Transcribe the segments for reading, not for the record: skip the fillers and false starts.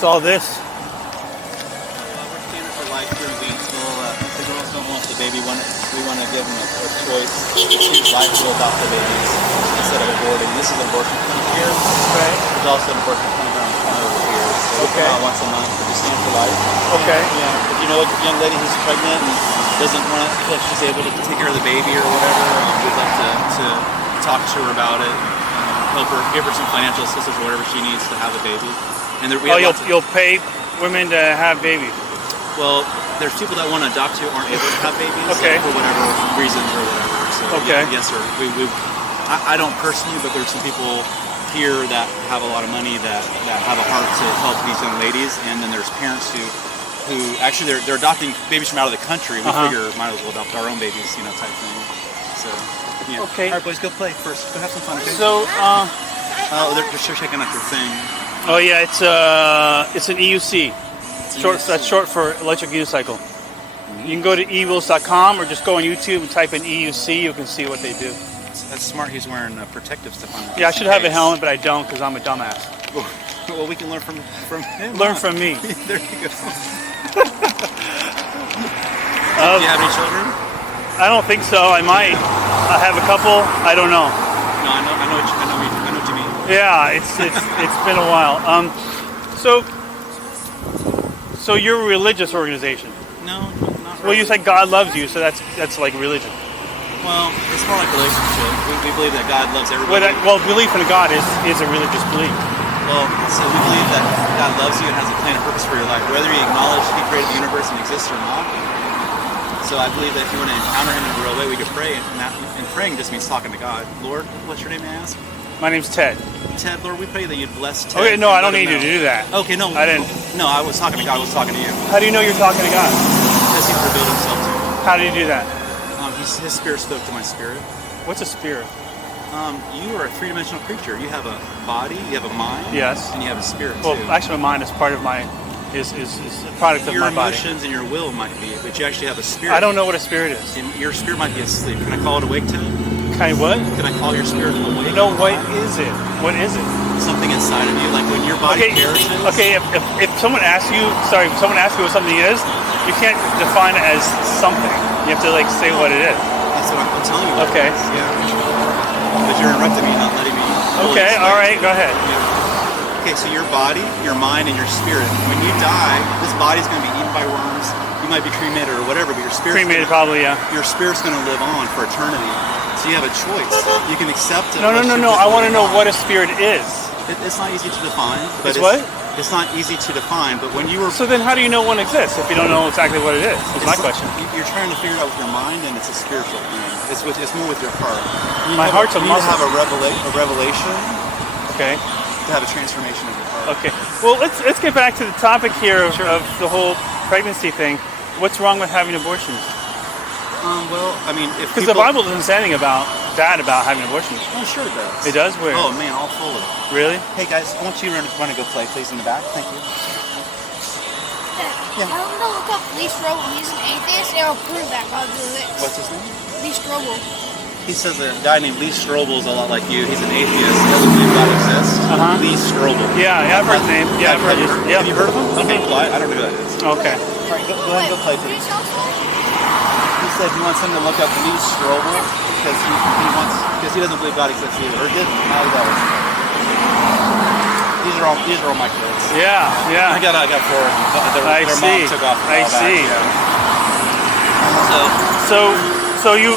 What's all this? We're standing for life through weeks. The girls don't want the baby. We want to give them a choice to choose life to adopt the babies instead of aborting. This is an abortion clinic here. Right. There's also an abortion clinic around the corner over here. So we come out once a month to stand for life. Okay. Yeah. If you know a young lady who's pregnant and doesn't want to feel like she's able to take care of the baby or whatever, we'd like to talk to her about it, help her, give her some financial assistance or whatever she needs to have a baby. And you'll pay women to have babies. Well, there's people that want to adopt who aren't able to have babies for whatever reasons or whatever. So yes, sir. I don't personally, but there's some people here that have a lot of money that have a heart to help these young ladies, and then there's parents who actually they're adopting babies from out of the country. We figure might as well adopt our own babies, type thing. So yeah. Okay. All right, boys, go play first. Go have some fun. Okay? So they're just checking out your thing. oh yeah, it's an EUC. That's short for electric unicycle. You can go to ewheels.com or just go on YouTube and type in EUC. You can see what they do. That's smart. He's wearing protective stuff on. Yeah, I should have a helmet, but I don't because I'm a dumbass. Well, we can learn from him. Learn from me. There you go. Do you have any children? I don't think so. I might. I have a couple. I don't know. No, I know what you mean. Yeah, it's been a while. So you're a religious organization. No, not really. Well, you said God loves you, so that's like religion. Well, it's more like relationship. We believe that God loves everybody. Well, belief in God is a religious belief. Well, so we believe that God loves you and has a plan and purpose for your life, whether you acknowledge He created the universe and exists or not. So I believe that if you want to encounter Him in a real way, we could pray, and praying just means talking to God. Lord, what's your name, may I ask? My name's Ted. Ted, Lord, we pray that you'd bless Ted. Okay, no, I don't need you to do that. Okay, no. I didn't. No, I was talking to God. I was talking to you. How do you know you're talking to God? Because He revealed Himself to me. How do you do that? His spirit spoke to my spirit. What's a spirit? You are a three-dimensional creature. You have a body, you have a mind, yes, and you have a spirit. Well, too. actually, my mind is part of my is a product of your my body. Your emotions and your will might be, but you actually have a spirit. I don't know what a spirit is. And your spirit might be asleep. Can I call it awake, Ted? Can I what? Can I call your spirit awake? No, what is it? What is it? Something inside of you, like when your body perishes. Okay, if someone asks you, what something is, you can't define it as something. You have to say what it is. That's what I'm telling you. Okay. But you're interrupting me, not letting me. Okay, all right, go ahead. Yeah. Okay, so your body, your mind, and your spirit. When you die, this body's going to be eaten by worms. You might be cremated or whatever, but your spirit. Cremated, probably, yeah. Your spirit's going to live on for eternity. So you have a choice. You can accept it. No. I want to know what a spirit is. It's not easy to define. But it's what? It's not easy to define, but when you were... So then how do you know one exists if you don't know exactly what it is? That's my question. You're trying to figure it out with your mind, and it's a spiritual thing. It's more with your heart. My heart's a muscle. You have a revelation. Okay. To have a transformation of your heart. Okay. Well, let's get back to the topic here of the whole pregnancy thing. What's wrong with having abortions? Well, I mean, because the Bible doesn't say anything about having abortions. Oh, sure it does. It does? Where? Oh man, all full of it. Really? Hey guys, I want you to run and go play, please, in the back. Thank you. Yeah. I'm gonna look up Lee Strobel. He's an atheist, and I'll prove that God exists. What's his name? Lee Strobel. He says a guy named Lee Strobel is a lot like you. He's an atheist. He doesn't believe God exists. Lee Strobel. Yeah, I've heard his name. Yeah, I've heard his name. Have you heard of him? Okay, well, I don't know who that is. Okay. All right, go ahead and go play, please. He said he wants him to look up Lee Strobel because he doesn't believe God exists either, or didn't. Now he does. These are all my kids. Yeah. I got 4. Their mom took off. I see. So you.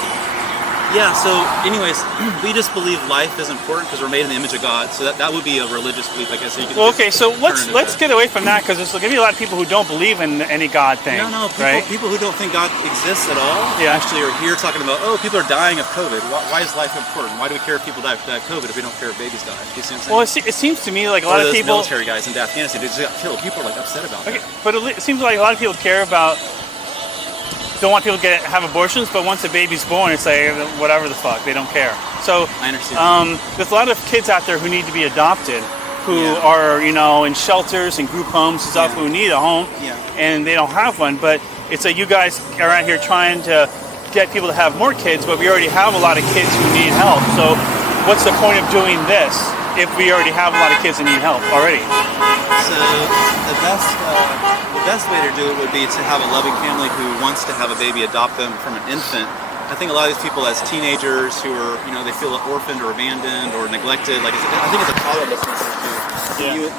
Yeah, so anyways, we just believe life is important because we're made in the image of God. So that would be a religious belief, I guess. So okay, so let's get away from that because there's going to be a lot of people who don't believe in any God thing. No, people who don't think God exists at all actually are here talking about, people are dying of COVID. Why is life important? Why do we care if people die of COVID if we don't care if babies die? Do you see what I'm saying? Well, it seems to me like a lot of people... military guys in Afghanistan, they just got killed. People are upset about that. But it seems like a lot of people care about... don't want people to have abortions, but once a baby's born, it's like whatever the fuck, they don't care. So I understand. There's a lot of kids out there who need to be adopted, who are in shelters and group homes and stuff, who need a home, and they don't have one. But it's like you guys are out here trying to get people to have more kids, but we already have a lot of kids who need help. So what's the point of doing this if we already have a lot of kids that need help already? So the best way to do it would be to have a loving family who wants to have a baby adopt them from an infant. I think a lot of these people as teenagers who are, they feel orphaned or abandoned or neglected. Like I think it's a fatherlessness issue. Yeah. You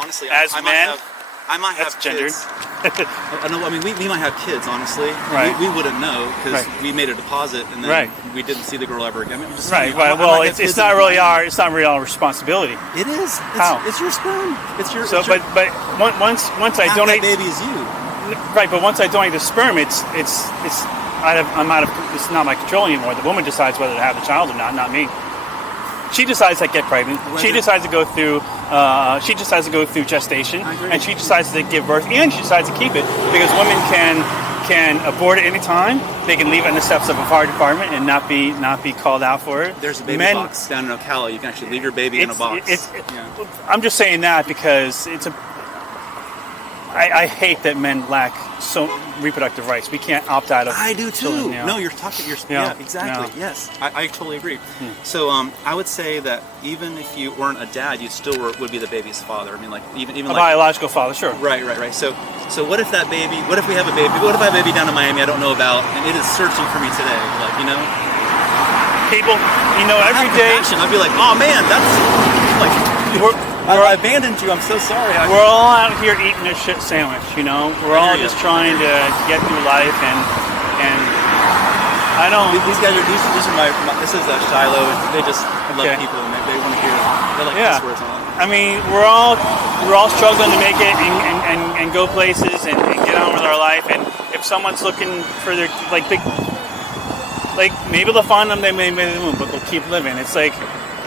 honestly, as I men, I might have gendered. kids. No, I mean, we might have kids, honestly. Right. We wouldn't know because we made a deposit and then we didn't see the girl ever again. I mean, right. Well, it's not really our responsibility. It is. How? It's your sperm. It's your. So, but once I donate, that baby is you. Right. But once I donate the sperm, it's not my control anymore. The woman decides whether to have the child or not me. She decides to get pregnant. She decides to go through. She decides to go through gestation, and she decides to give birth, and she decides to keep it because women can abort at any time. They can leave it in the steps of a fire department and not be called out for it. There's a baby box down in Ocala. You can actually leave your baby in a box. I'm just saying that because I hate that men lack reproductive rights. We can't opt out of. I do too. Children, No, you're talking. Exactly. Yeah. Yes, I totally agree. So I would say that even if you weren't a dad, you still would be the baby's father. I mean, like even a biological father, sure. Right. So what if that baby? What if we have a baby? What if I have a baby down in Miami I don't know about, and it is searching for me today? Like people, every day. I'd be like, oh man, that's like. I abandoned you. I'm so sorry. We're all out here eating a shit sandwich. We're all just trying to get through life, and I don't. These guys are these are my this is Shiloh, and they just love people, and they want to hear. They like cuss words on it. I mean, we're all struggling to make it and go places and get on with our life. And if someone's looking for their big, maybe they'll find them. They may move, but they'll keep living. It's like.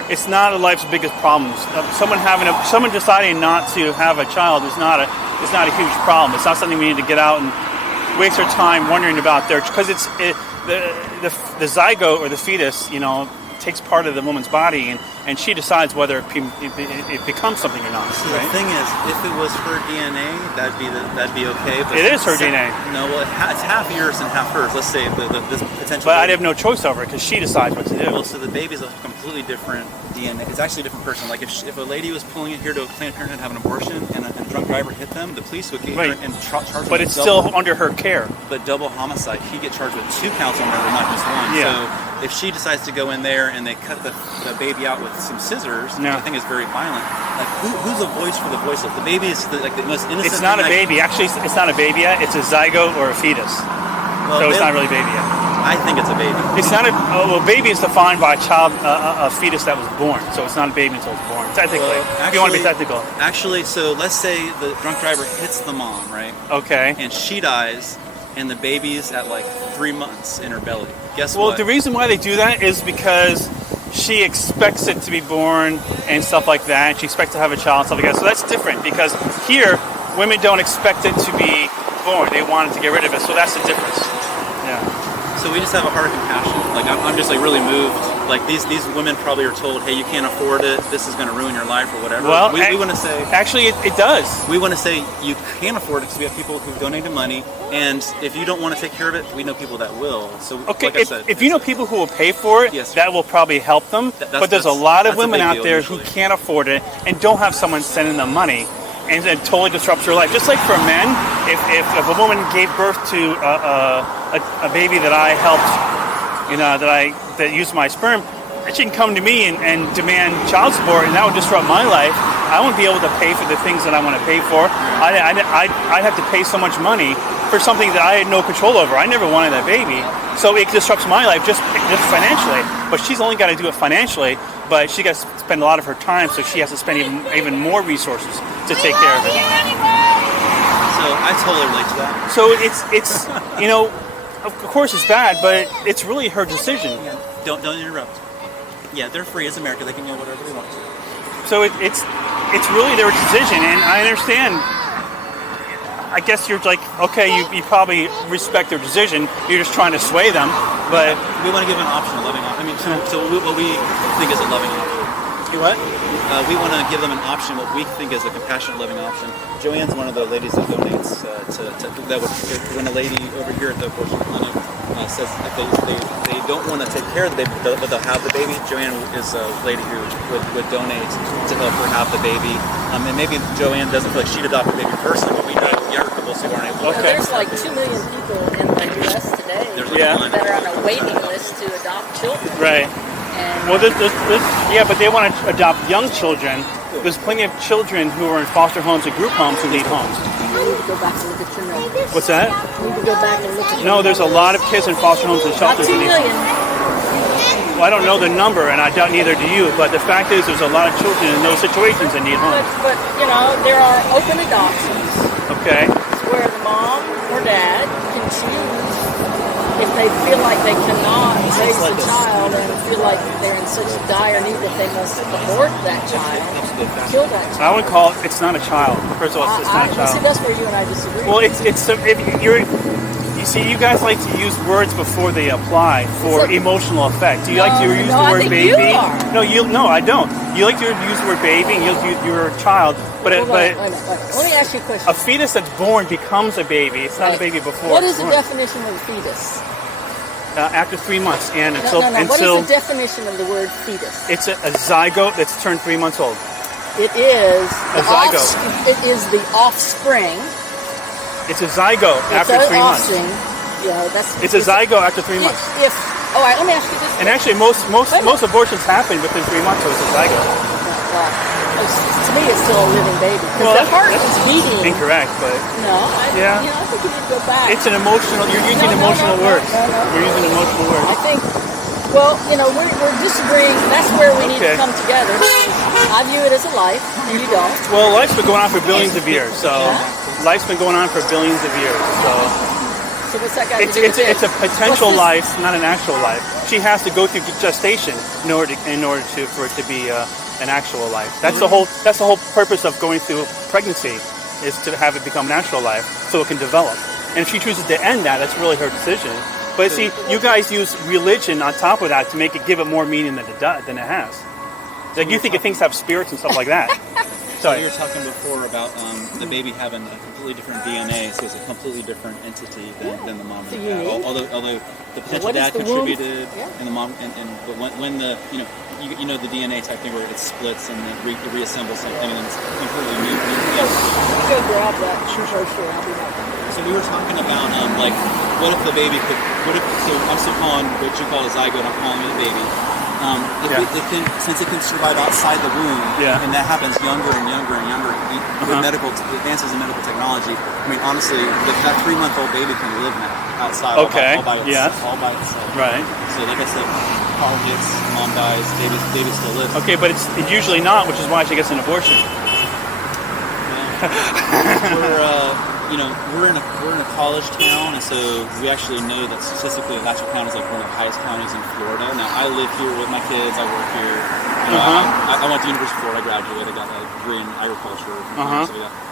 It's not life's biggest problems. Someone deciding not to have a child is not a huge problem. It's not something we need to get out and waste our time wondering about because the zygote or the fetus, takes part of the woman's body and she decides whether it becomes something or not. So the thing is, if it was her DNA, that'd be okay. But it is her DNA. No, well, it's half yours and half hers. Let's say this potential. But I'd have no choice over it because she decides what to do. Well, so the baby's a completely different DNA. It's actually a different person. Like if a lady was pulling it here to Planned Parenthood and have an abortion, and a drunk driver hit them, the police would get her and charge them. But it's still under her care. But double homicide, he'd get charged with 2 counts on murder, not just one. Yeah. So if she decides to go in there and they cut the baby out with some scissors, I think it's very violent. Like who's the voice for the voiceless? The baby is the most innocent. It's not a baby. Actually, it's not a baby yet. It's a zygote or a fetus. Well, so it's not really a baby yet. I think it's a baby. It's not a baby is defined by a fetus that was born. So it's not a baby until it's born. Technically, if you want to be technical. Actually, so let's say the drunk driver hits the mom, right? Okay. And she dies, and the baby's at 3 months in her belly. Guess what? Well, the reason why they do that is because she expects it to be born and stuff like that. She expects to have a child and stuff like that. So that's different because here, women don't expect it to be born. They want it to get rid of it. So that's the difference. Yeah. So we just have a heart of compassion. I'm just really moved. These women probably are told, hey, you can't afford it. This is going to ruin your life or whatever. Well, we want to say... Actually, it does. We want to say you can afford it because we have people who've donated money. And if you don't want to take care of it, we know people that will. So, okay, if you know people who will pay for it, that will probably help them. But there's a lot of women out there who can't afford it and don't have someone sending them money. And it totally disrupts her life. Just like for men, if a woman gave birth to a baby that I helped, that used my sperm, she can come to me and demand child support, and that would disrupt my life. I wouldn't be able to pay for the things that I want to pay for. I'd have to pay so much money for something that I had no control over. I never wanted that baby, so it disrupts my life just financially. But she's only got to do it financially. But she got to spend a lot of her time, so she has to spend even more resources to take care of it. So I totally relate to that. So it's of course it's bad, but it's really her decision. Yeah. Don't interrupt. Yeah, they're free. It's America. They can do whatever they want to. So it's really their decision, and I understand. I guess you're like, okay, you probably respect their decision. You're just trying to sway them, but we want to give an option, a loving option. I mean, so what we think is a loving option. What? We want to give them an option, what we think is a compassionate living option. Joanne's one of the ladies that donates when a lady over here at the abortion clinic says if they don't want to take care of the baby, but they'll have the baby, Joanne is a lady who would donate to help her have the baby. And maybe Joanne doesn't feel like she'd adopt the baby personally, but we know younger couples who aren't able to. Okay. There's like 2 million people in the U.S. today that are on a waiting list to adopt children. Right. And well, but they want to adopt young children. There's plenty of children who are in foster homes and group homes who need homes. you need to go back and look at your numbers. What's that? You need to go back and look at your No, there's a lot of kids in foster homes and shelters. Not 2 million. Well, I don't know the number, and I doubt neither do you. But the fact is, there's a lot of children in those situations that need homes. But there are open adoptions. Okay. It's where the mom or dad can choose if they feel like they cannot raise a child and feel like they're in such dire need that they must abort that child, kill that child. I would call it's not a child. First of all, it's not a child. See, that's where you and I disagree. Well, you see, you guys like to use words before they apply for emotional effect. Do you like to use the word baby? No, I don't. You like to use the word baby, and you're a child, but Let me ask you a question. A fetus that's born becomes a baby. It's not a baby before. What is the definition of a fetus? After 3 months, and until What is the definition of the word fetus? It's a zygote that's turned 3 months old. It is a zygote. It is the offspring. It's a zygote after 3 months. It's a zygote after 3 months. All right, let me ask you this. And actually, most abortions happen within 3 months, so it's a zygote. To me, it's still a living baby because the heart is beating. Incorrect, but I think you need to go back. It's an emotional. You're using emotional words. You're using emotional words. I think. Well, we're disagreeing. That's where we need to come together. I view it as a life, and you don't. Well, life's been going on for billions of years. So, life's been going on for billions of years. So what's that got to do with it? It's a potential life, not an actual life. She has to go through gestation in order for it to be an actual life. That's the whole purpose of going through pregnancy, is to have it become an actual life so it can develop. And if she chooses to end that, that's really her decision. But see, you guys use religion on top of that to give it more meaning than it has. Like you think things have spirits and stuff like that. So you were talking before about the baby having a completely different DNA, so it's a completely different entity than the mom and dad. Although the potential dad contributed, and the mom, but when the the DNA type thing where it splits and it reassembles something and it's completely new. Go grab that brochure. I'll be right back. So we were talking about what if the baby could? So I'm still calling what you call a zygote. I'm calling it a baby. Since it can survive outside the womb, and that happens younger and younger and younger with medical advances in medical technology. I mean, honestly, that 3-month-old baby can live now outside all by itself. Right. So like I said, car hits, mom dies, baby still lives. Okay, but it's usually not, which is why she gets an abortion. We're in a college town, and so we actually know that statistically Alachua County is like one of the highest counties in Florida. Now I live here with my kids. I work here. I went to University of Florida. I graduated. I got a degree in agriculture.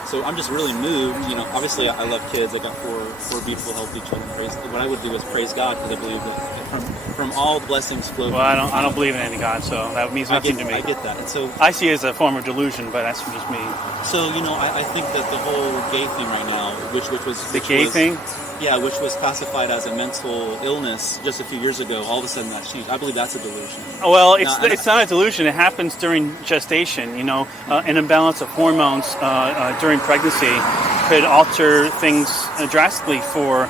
So I'm just really moved. Obviously I love kids. I got four beautiful, healthy children. What I would do is praise God, because I believe that from all blessings flow. Well, I don't believe in any God, so that means nothing to me. I get that, and so I see it as a form of delusion, but that's just me. So I think that the whole gay thing right now, which was the gay thing. Yeah, which was classified as a mental illness just a few years ago. All of a sudden, that's changed. I believe that's a delusion. Well, it's not a delusion. It happens during gestation. An imbalance of hormones during pregnancy could alter things drastically for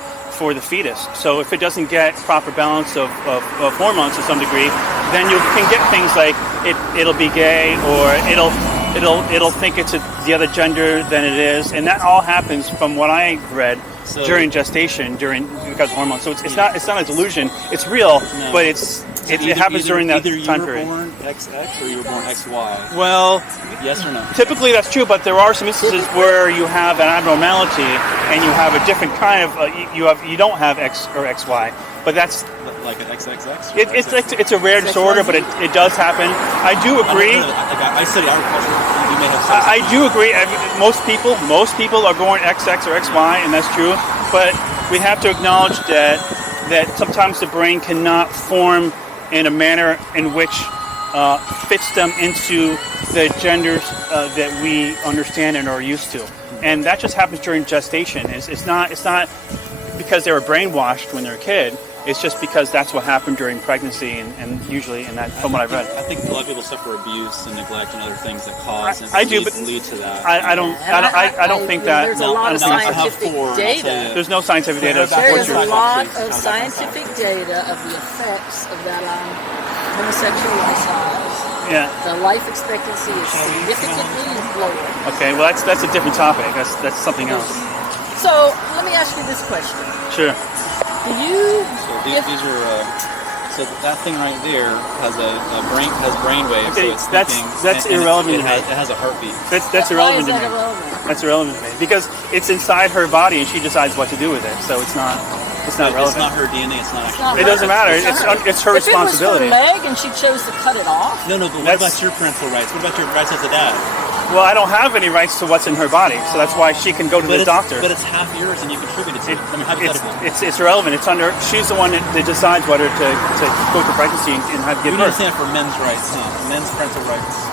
the fetus. So if it doesn't get proper balance of hormones to some degree, then you can get things like it'll be gay, or it'll think it's the other gender than it is, and that all happens from what I read during gestation, because of hormones. So it's not a delusion. It's real, but it happens during that time period. Either you were born XX or you were born XY. Well, yes or no? Typically that's true, but there are some instances where you have an abnormality and you have a different kind of you don't have X or XY, but that's like an XXX. It's a rare disorder, but it does happen. I do agree. I study agriculture. You may have. I do agree. Most people are born XX or XY, and that's true. But we have to acknowledge that sometimes the brain cannot form in a manner in which fits them into the genders that we understand and are used to, and that just happens during gestation. It's not because they were brainwashed when they're a kid. It's just because that's what happened during pregnancy, and usually, and that from what I've read. I think a lot of people suffer abuse and neglect and other things that cause and lead to that. I don't think that. There's a lot of scientific data. There's no scientific data. There's a lot of scientific data of the effects of that on homosexual lifestyles. Yeah. The life expectancy is significantly lower. Okay, well that's a different topic. That's something else. So let me ask you this question. Sure. Do you? So these are. So that thing right there has brain waves. Okay, so it's that's irrelevant. It has a heartbeat. That's irrelevant Why is to me. that irrelevant? That's irrelevant to me because it's inside her body and she decides what to do with it. So it's not relevant. It's not her DNA. It's not actually. It doesn't matter. It's her responsibility. If it was her leg and she chose to cut it off. No. But what about your parental rights? What about your rights as a dad? Well, I don't have any rights to what's in her body, so that's why she can go to the doctor. But it's half yours, and you contributed to it. I mean, hypothetically. It's irrelevant. It's under. She's the one that decides whether to go through pregnancy and have to give birth. We stand for men's rights, men's parental rights.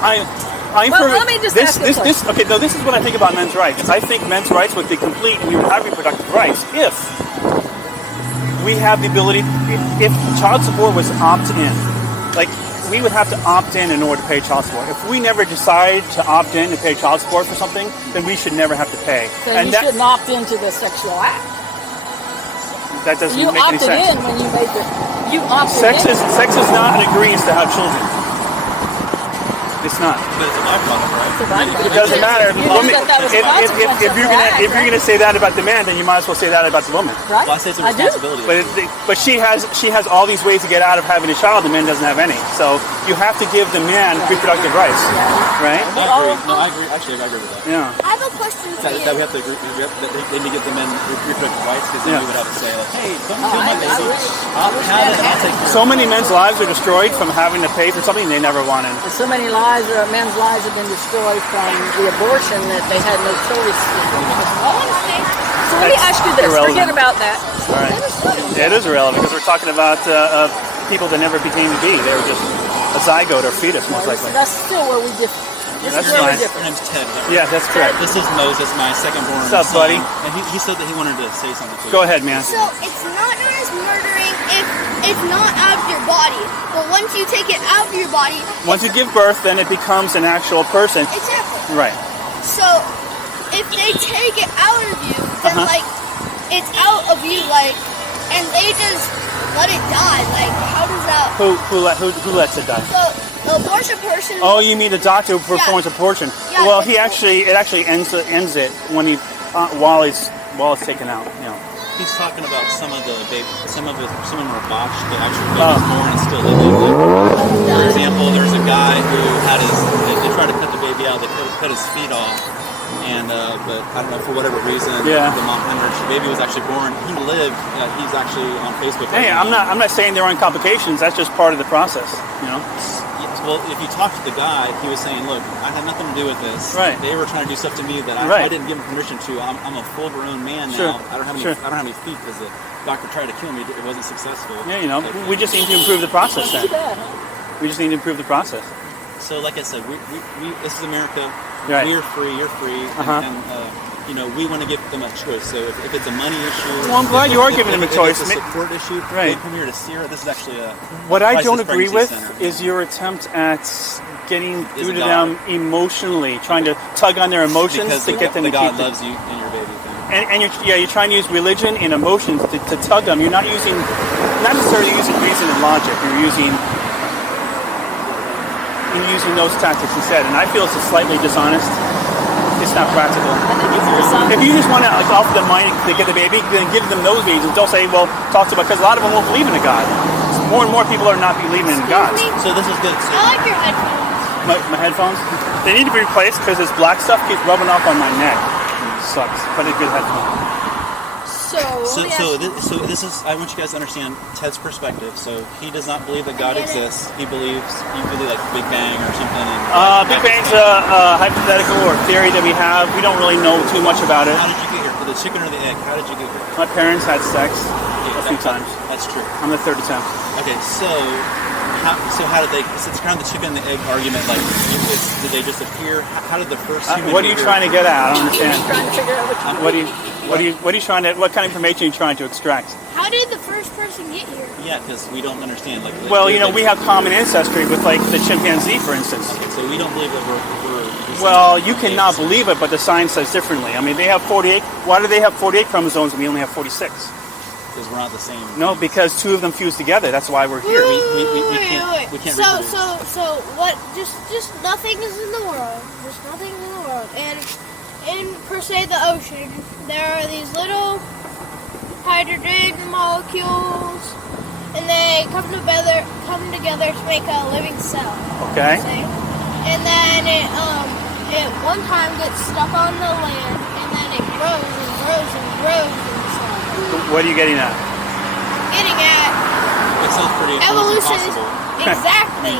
Let me just ask this. Okay, though this is what I think about men's rights. I think men's rights would be complete, and you would have reproductive rights if we have the ability. If child support was opt-in, like. We would have to opt in order to pay child support. If we never decide to opt in to pay child support for something, then we should never have to pay. Then you shouldn't opt into the sexual act. That doesn't make any sense. You opted in when you made the. You opted in. Sex is not an agreement to have children. It's not. But it's a byproduct, right? It doesn't matter. If you're gonna say that about the man, then you might as well say that about the woman. Right. Well, I say it's a responsibility. But she has all these ways to get out of having a child. The man doesn't have any. So you have to give the man reproductive rights, right? I agree. Actually, I agree with that. Yeah. I have a question for you. That we have to agree. They need to give the men reproductive rights because then we would have to say, like, hey, don't kill my baby. I'll take care. So many men's lives are destroyed from having to pay for something they never wanted. So many men's lives have been destroyed from the abortion that they had no choice. So let me ask you this. Irrelevant. Forget about that. All right. It is irrelevant because we're talking about people that never became to be. They were just a zygote or fetus, most likely. That's still where we differ. That's fine. Her name's Ted. Yeah, that's correct. This is Moses, my second-born son. What's up, buddy? And he said that he wanted to say something to you. Go ahead, man. So it's not known as murdering if it's not out of your body. But once you take it out of your body... Once you give birth, then it becomes an actual person. Exactly. Right. So if they take it out of you, then it's out of you, and they just let it die. Like, how does that... Who lets it die? The abortion person... Oh, you mean the doctor who performs abortion? Yeah, well, it actually ends it when while it's taken out. You know. He's talking about some of them were botched, but actually baby's born and still living. For example, there's a guy who they tried to cut the baby out. They cut his feet off, and but I don't know, for whatever reason, the mom hemorrhaged. The baby was actually born. He lived. He's actually on Facebook. Hey, I'm not saying there aren't complications. That's just part of the process. You know. Well, if you talk to the guy, he was saying, "Look, I had nothing to do with this. Right. They were trying to do stuff to me that I didn't give them permission to. I'm a full-grown man now. Sure. I don't have any feet because the doctor tried to kill me. It wasn't successful. Yeah, you know, we just need to improve the process. Then we just need to improve the process. So, like I said, we this is America. Right. We're free. You're free. And we want to give them a choice. So if it's a money issue, well, I'm glad you are giving them a choice. If it's a support issue, right? Come here to Sierra. This is actually a. What I don't agree with center. is your attempt at getting through to them emotionally, trying to tug on their emotions to get them to God keep loves you and your baby thing. And you're trying to use religion and emotions to tug them. You're not necessarily using reason and logic. You're using those tactics instead. And I feel it's slightly dishonest. It's not practical. If you just want to offer them money to get the baby, then give them those reasons. Don't say, well, talk about, because a lot of them won't believe in a God. More and more people are not believing in God. So this is good. So I like your headphones. My headphones? They need to be replaced because this black stuff keeps rubbing off on my neck. It sucks. But a good headphone. So this is. I want you guys to understand Ted's perspective. So he does not believe that God exists. He believes like Big Bang or something. Big Bang's a hypothetical or theory that we have. We don't really know too much about it. How did you get here? The chicken or the egg? How did you get here? My parents had sex a few times. That's true. I'm the third attempt. Okay, so how did they? It's kind of the chicken and the egg argument. Like, did they just appear? How did the first human? What are you trying to get at? I don't understand. I'm trying to figure out what What are you trying to? What kind of information are you trying to extract? How did the first person get here? Yeah, because we don't understand. Like, Well, we have common ancestry with like the chimpanzee, for instance. Okay, so we don't believe that we're well, you cannot believe it, but the science says differently. I mean, they have 48. Why do they have 48 chromosomes and we only have 46? Because we're not the same. No, because 2 of them fuse together. That's why we're here. We can't. So what? Just nothing is in the world. Just nothing is in the world. And in per se the ocean, there are these little hydrogen molecules, and they come together to make a living cell. Okay. And then it one time gets stuck on the land, and then it grows and grows and grows and stuff. What are you getting at? Getting at it sounds pretty evolution. impossible. Exactly.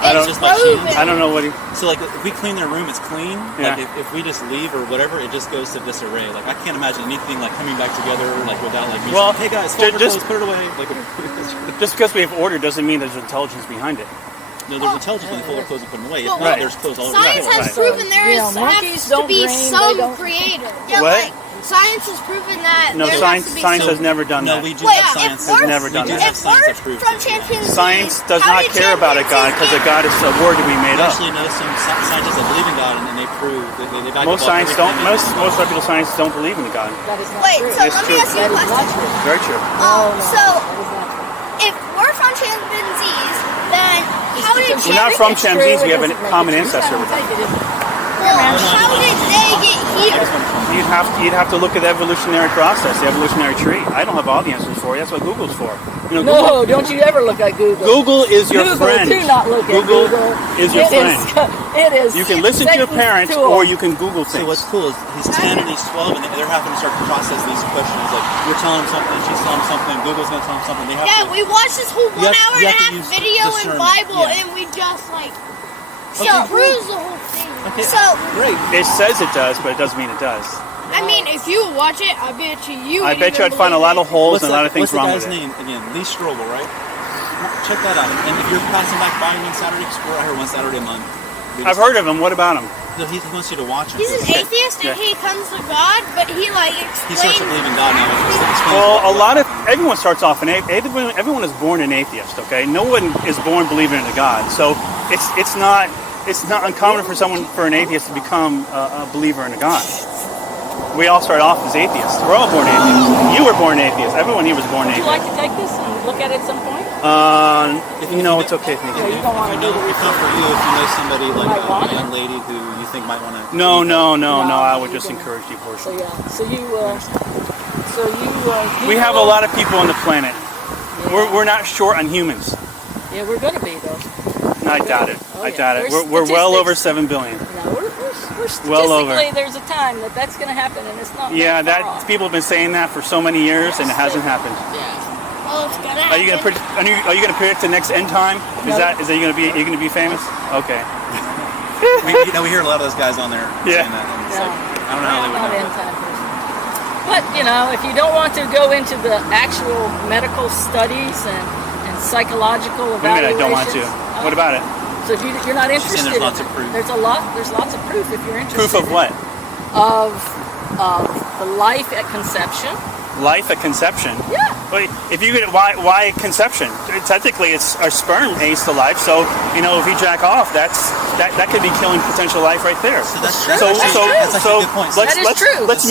I don't- It's proven. I don't know what. So like, if we clean their room, it's clean. Yeah. Like if we just leave or whatever, it just goes to disarray. Like I can't imagine anything like coming back together like without like me Well, saying, hey guys, fold your just- clothes, put it away. Like, Just because we have order doesn't mean there's intelligence behind it. no, there's intelligence when you fold their clothes and put them away. If Well, not, right. there's clothes all over Science the has floor. proven there Yeah, has monkeys to don't be dream, some they don't- creator. What? Science has proven that No, there science has to be science some. has never done No, that. we do Well, have yeah, science. has never done we do that. have If science we're that proves from it. chimpanzees, Science does how not did care about a God because a chimpanzees God is a word to be made We up. actually know some scientists that believe in God, and they prove that they back Most up science don't. everything. Most reputable scientists don't believe in a God. That is not Wait, true. so It's let true. me ask you a That is not question. true. Very true. So That is not true. if we're from chimpanzees, then how did We're not from It's true, chimpanzees. We it have a doesn't make common it true. ancestor I with don't them. think it is. how did they get here? You'd have to look at the evolutionary process, the evolutionary tree. I don't have all the answers for you. That's what Google's for. No, don't you ever look at Google. Google is your Google, friend. do not look at Google Google. is your It friend. It is. You can listen to your parents, or you can Google So things. what's cool is he's 10 and he's 12, and they're having to start to process these questions. Like you're telling him something, she's telling him something, Google's going to tell him something. They have Yeah, to. we watched this whole You 1 have- hour you and a have to half use video and discernment, Bible, yeah. and we just like Okay, proves the whole thing. Okay, So great. It says it does, but it doesn't mean it does. I mean, if you watch it, I bet you. I bet you I'd find a lot of holes and a lot of things wrong What's with the it. guy's name again? Lee Strobel, right? Check that out. And if you're passing back by one Saturday, because we're out here one Saturday a month. I've heard of him. What about him? He wants you to watch him. He's an atheist and Yeah. he comes to God, but he like He starts to explains. believe in God now. Well, everyone starts off an atheist. Everyone is born an atheist. Okay, no one is born believing in a God. So it's not uncommon for an atheist to become a believer in a God. We all start off as atheists. We're all born atheists. You were born atheist. Everyone here was born Would you atheist. like to take this and look at it at some point? It's okay. Thank Yeah, you. you don't want I to know do we come for you if you know somebody like Might want a it. young lady who you think might want to. No. I would you just can- encourage So abortion. yeah. So you. We have a lot of people on the planet. We're not short on humans. Yeah, we're going to be though. I doubt it. Oh, I yeah. doubt it. There's We're well over statistics. 7 billion. No, we're statistically Well over. there's a time that's going to happen, and it's not. Yeah, that far off. people have been saying that for so many years, and it hasn't happened. Yeah. Oh, it's gonna Are you gonna happen. predict? Are you gonna predict the next end time? No. Are you gonna be famous? Okay. We hear a lot of those guys on there Yeah. saying that. And it's No. like, I don't know how they would Not know. end time person. But if you don't want to go into the actual medical studies and psychological Wait a minute, I evaluations, don't want to. What about it? So if you're not She's interested, saying there's lots of proof. There's lots of proof if you're interested. Proof of what? Of the life at conception. Life at conception. Yeah. Wait, if you get it, why conception? Technically, it's our sperm aids to life. So if you jack off, that could be killing potential life right there. So that's true. So That's actually a good point. let's That is true. let's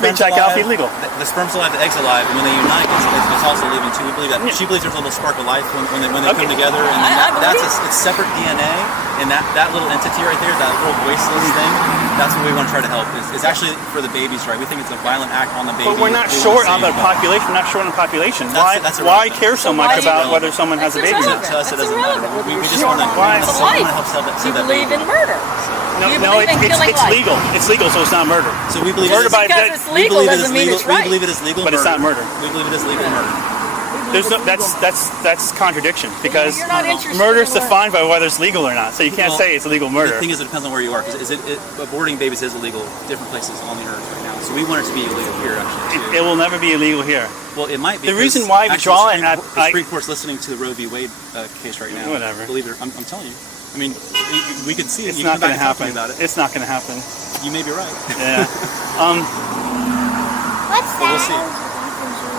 make jack off illegal. The sperm's alive, the egg's alive, and when they unite, it's also living too. We believe that. She believes there's a little spark of life when they come together, and then I believe it's separate DNA, and that little entity right there, that little voiceless thing, that's what we want to try to help. It's actually for the babies, right? We think it's a violent act on the baby. But we're not We short want on to the save population. We're not short on the population. That's Why irrelevant. care so So much why do about you- whether someone has a That's baby? irrelevant. To us, it That's doesn't matter. irrelevant. We You're just short want to Why? It's a life. help save that. You save that believe baby. in murder. No, You no, believe in killing it's life. legal. It's legal, so it's not murder. So we believe Murder it is- by Because death. it's we legal believe it doesn't is mean legal. it's right. We believe it is legal, But it's not murder. We believe it is legal murder. There's no, that's contradiction because You're not interested murder is in what- defined by whether it's legal or not. So you can't Well, say it's illegal The murder. thing is, it depends on where you are. Because aborting babies is illegal different places on the earth right now. So we want it to be illegal here, actually. Too. It will never be illegal here. Well, it might be. The reason why we draw it at... The Supreme Court's listening to the Roe v. Wade case right now. Whatever. Believe it, I'm telling you. I mean, we could see it. It's not going to happen. It's not going to happen. You may be right. Yeah. What's that? We'll see.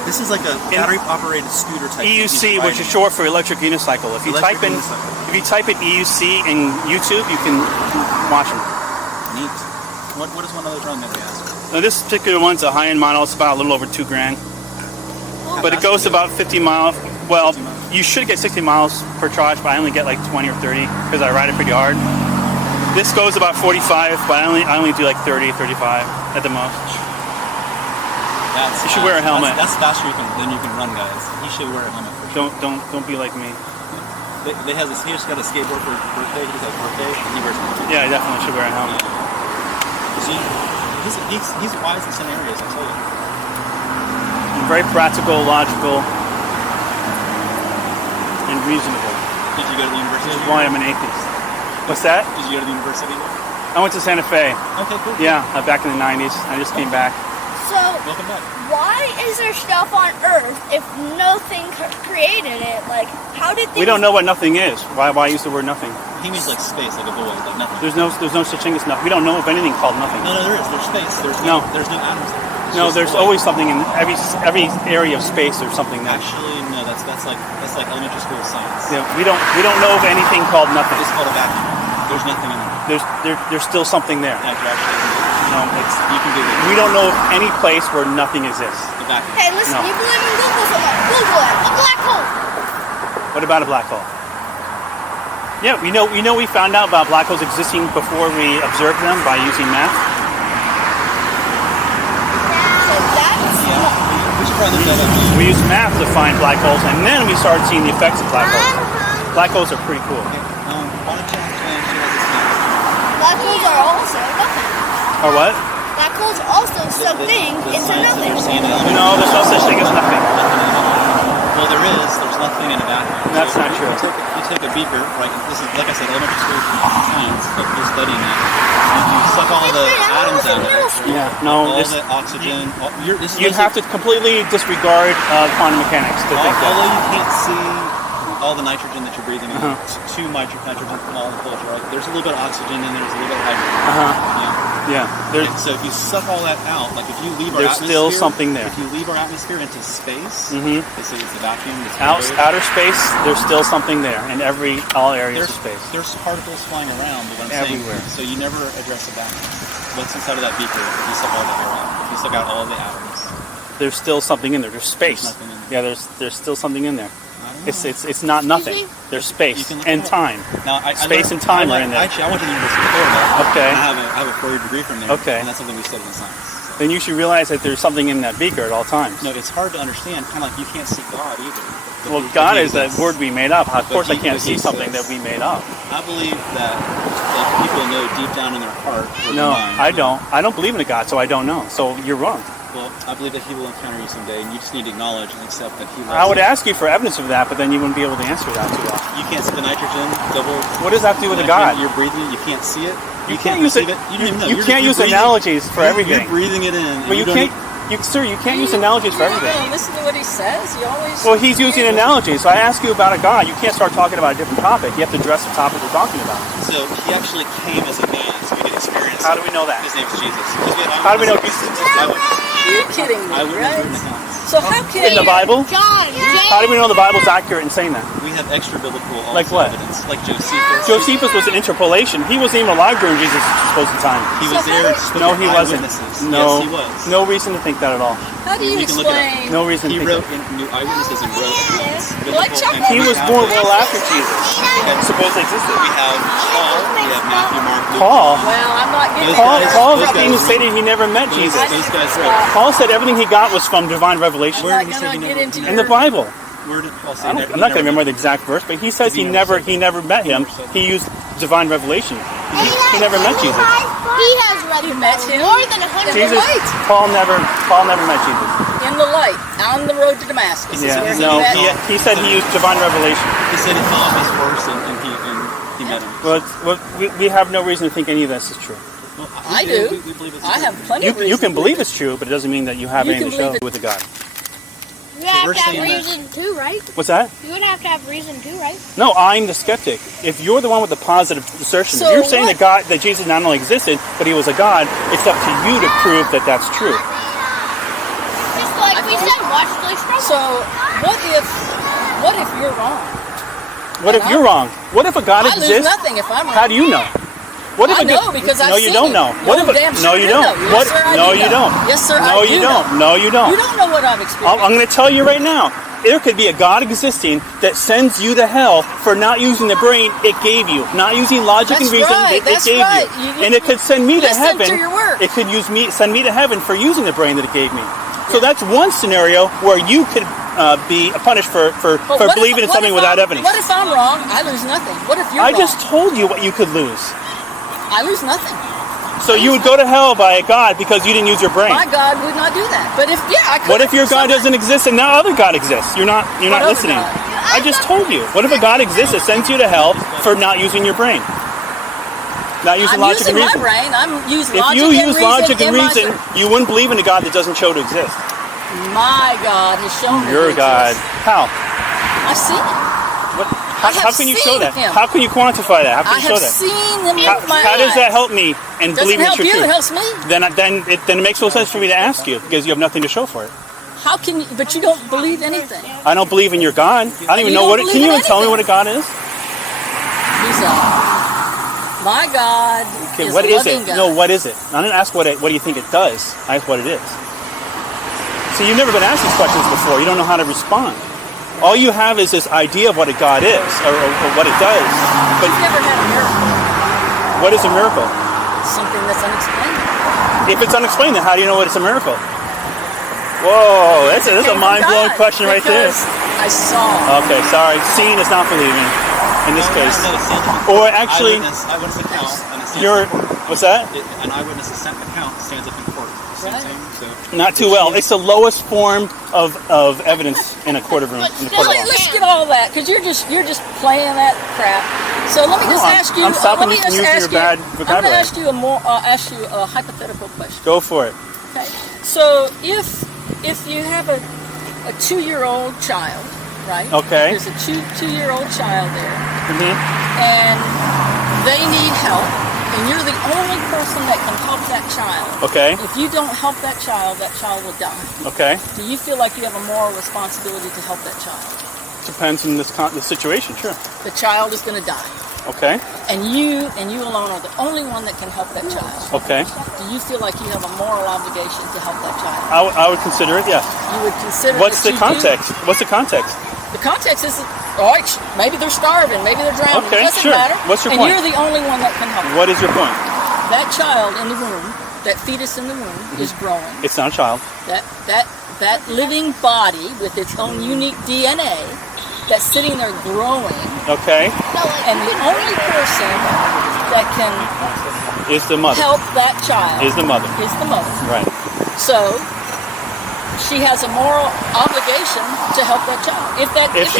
This is like a battery-operated scooter type. EUC, which is short for electric unicycle. If you type in EUC in YouTube, you can watch them. Neat. What is one of those run that we ask? Now, this particular one's a high-end model. It's about a little over $2,000, but it goes about 50 miles. Well, you should get 60 miles per charge, but I only get like 20 or 30 because I ride it pretty hard. This goes about 45, but I only do like 30, 35 at the most. You should wear a helmet. That's faster than you can run, guys. You should wear a helmet. For sure. Don't be like me. He just got a skateboard for his birthday. He has a birthday, and he wears a helmet. Yeah, I definitely should wear a helmet. See, he's wise in some areas, I tell you. Very practical, logical, and reasonable. Did you go to the university? Which is why I'm an atheist. What's that? Did you go to the university? I went to Santa Fe. Okay, cool. Yeah, back in the 90s. I just came back. So, welcome back. Why is there stuff on Earth if nothing created it? Like, how did things... We don't know what nothing is. Why use the word nothing? He means like space, like a void, like nothing. There's no such thing as nothing. We don't know of anything called nothing. No, there is. There's space. There's no atoms there. There's always something in every area of space. There's something there. Actually, no. That's like elementary school science. Yeah, we don't know of anything called nothing. It's called a vacuum. There's nothing in there. There's still something there. Actually, you can do it. We don't know of any place where nothing exists. A vacuum. Hey, listen, you believe in Google so much. Google it. A black hole. What about a black hole? Yeah, we know we found out about black holes existing before we observed them by using math. We should probably look that up. We used math to find black holes, and then we started seeing the effects of black holes. Black holes are pretty cool. Okay. Why don't you ask Joanne? She has this thing. Black holes are also nothing. Or what? Black holes are also something into nothing. No, there's no such thing as nothing. Well, there is. There's nothing in a vacuum. That's not true. You take a beaker, right? This is, like I said, elementary school science, but you're studying it. And you suck all the atoms out of it. Yeah, no. All the oxygen. You have to completely disregard quantum mechanics to think that. Although you can't see all the nitrogen that you're breathing in, two nitrogen molecules, right? There's a little bit of oxygen and there's a little bit of hydrogen. Yeah. Yeah. So if you suck all that out, like if you leave our atmosphere, there's still something there. If you leave our atmosphere into space, it's a vacuum. Outer space, there's still something there in all areas of space. There's particles flying around, but I'm everywhere. Saying, so you never address the vacuum. What's inside of that beaker? If you suck all the air out, if you suck out all the atoms, there's still something in there. There's space. There's nothing in there. Yeah, there's still something in there. It's not nothing. There's space and time. Now, space and time are in there. Actually, I went to the University of Florida. Okay. And I have a 4-year degree from there. Okay. And that's something we study in science. Then you should realize that there's something in that beaker at all times. No, it's hard to understand. Kind of like you can't see God either. Well, God is a word we made up. Of course, I can't see something that we made up. I believe that people know deep down in their heart. No, I don't. I don't believe in a God, so I don't know. So you're wrong. Well, I believe that He will encounter you someday, and you just need to acknowledge and accept that He loves you. I would ask you for evidence of that, but then you wouldn't be able to answer that too well. You can't see the nitrogen double. What does that have to do with a God? You're breathing. You can't see it. You can't use it. You can't use analogies for everything. You're breathing it in. But you can't. Sir, you can't use analogies for everything. Listen to what he says. You always. Well, he's using analogies. So I ask you about a God. You can't start talking about a different topic. You have to address the topic we're talking about. So he actually came as a man, so we can experience. How do we know that? His name's Jesus. How do we know Jesus is You're kidding me, right? So how can in the Bible? John, how do we know the Bible's accurate in saying that? We have extra biblical like what? evidence, like Josephus. Josephus was an interpolation. He wasn't even alive during Jesus' supposed time. He was there. No, he wasn't. No, yes, he was. No reason to think that at all. How do you explain? No reason. He wrote new eyewitnesses and wrote accounts. He was born well after Jesus. Supposedly existed. We have Paul. We have Matthew, Mark, Luke. Paul. Well, I'm not getting. Paul even stated he never met Jesus. Those guys wrote. Paul said everything he got was from divine revelation. I'm not going to get into in the Bible. Where did Paul say I'm not going to remember the exact verse, but he says he never met him. He used divine revelation. He never met Jesus. He has read more than 100 Jesus. Paul never met Jesus. In the light, on the road to Damascus. Yeah. No, he said he used divine revelation. He said he fell off his horse and he met him. Well, we have no reason to think any of this is true. Well, I do. We believe it's I true. have plenty of reasons. You can believe it's true, but it doesn't mean that you have You anything can to show believe it. with the God. You have we're to have saying that- reason too, right? What's that? You would have to have reason too, right? No, I'm the skeptic. If you're the one with the positive assertion, So if you're saying what- that Jesus not only existed, but he was a God, it's up to you to prove that that's true. Just like we said, watch the struggle. So what if you're wrong? What if you're wrong? What if a God I lose exists? nothing if I'm wrong. How do you know? What if I a know because I've No, you seen don't it. know. No, damn No, sure you do don't. know. Yes, What? sir, I No, do you know. don't. Yes, sir, No, I you do don't. know. No, you don't. You don't know what I've experienced. I'm going to tell you right now. There could be a God existing that sends you to hell for not using the brain it gave you, not using logic and That's reason right, that it that's gave right. you. And it could send me to listen heaven. to your work. It could send me to heaven for using the brain that it gave me. So that's one scenario where you could be punished for But what believing if- in something what if without I'm- evidence. What if I'm wrong? I lose nothing. What if you're I wrong? just told you what you could lose. I lose nothing. So you would go to hell by a God because you didn't use your brain. My God would not do that. But if I could. What if your God doesn't exist and now other God exists? You're not other listening. God? I just told you. What if a God exists that sends you to hell for not using your brain? Not using I'm logic using and my reason. brain. I'm using If logic you and use reason logic and in my reason, brain. you wouldn't believe in a God that doesn't show to exist. My God has shown me Your he God. exists. How? I've seen it. What? I How have can you show seen that? him. How can you quantify that? How can I you show have that? seen him How, with my how does eyes. that help me in Doesn't believing help it's your you, truth? it helps me. Then it makes no sense for me to ask you because you have nothing to show for it. How can you, but you don't believe anything. I don't believe in your God. I don't even You know don't what it. believe Can you in even tell me what a God is? He's my God Okay, is what a is loving it? God. No, what is it? I didn't ask what do you think it does. I asked what it is. See, you've never been asked these questions before. You don't know how to respond. All you have is this idea of what a God is or what it does. But You've never had a miracle. what is a miracle? Something that's unexplained. If it's unexplained, then how do you know what it's a miracle? Whoa, that's a mind-blowing God, question right there. because I saw. Okay, sorry. Seeing is not believing in this case. Or Or actually, eyewitness account, and it stands you're in court. what's that? An eyewitness account stands up in court. Same Right. thing. So Not too well. It's the lowest form of evidence in a court of room. In the court of law. Let's get all that because you're just playing that crap. So let me just ask you. I'm stopping let me you from just using ask your you. bad I'm going to vocabulary. ask you a hypothetical question. Go for it. Okay. So if you have a 2-year-old child, right? Okay. There's a 2-year-old child there, Mhm. and they need help, and you're the only person that can help that child. Okay. If you don't help that child will die. Okay. Do you feel like you have a moral responsibility to help that child? Depends on the situation. Sure. The child is going to die, Okay. and you alone are the only one that can help that child. Okay. Do you feel like you have a moral obligation to help that child? I would consider it. Yes. You would consider. What's that the you do- context? What's the context? The context is, maybe they're starving, maybe they're drowning. Okay, It doesn't sure. matter. What's your and point? you're the only one that can help. What is your point? That child in the womb, that fetus in the womb, is growing. It's not a child. That living body with its own unique DNA that's sitting there growing, Okay. and the only person that can Is the mother. help that child Is the mother. is the mother. Right. So she has a moral obligation to help that child. If